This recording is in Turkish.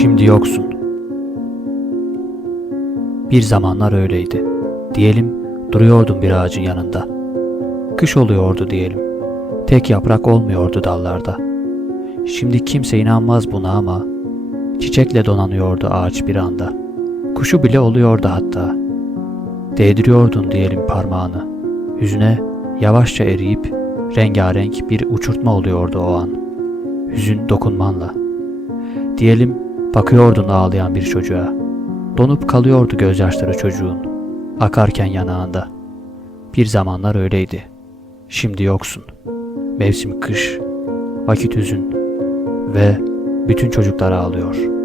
Şimdi yoksun. Bir zamanlar öyleydi. Diyelim duruyordum bir ağacın yanında. Kış oluyordu diyelim. Tek yaprak olmuyordu dallarda. Şimdi kimse inanmaz buna ama çiçekle donanıyordu ağaç bir anda. Kuşu bile oluyordu hatta. Değdiriyordun diyelim parmağını. Yüzüne yavaşça eriyip rengarenk bir uçurtma oluyordu o an. Hüzün dokunmanla. Diyelim bakıyordun ağlayan bir çocuğa. Donup kalıyordu gözyaşları çocuğun. Akarken yanağında. Bir zamanlar öyleydi. Şimdi yoksun. Mevsim kış. Vakit hüzün. Ve bütün çocuklar ağlıyor.''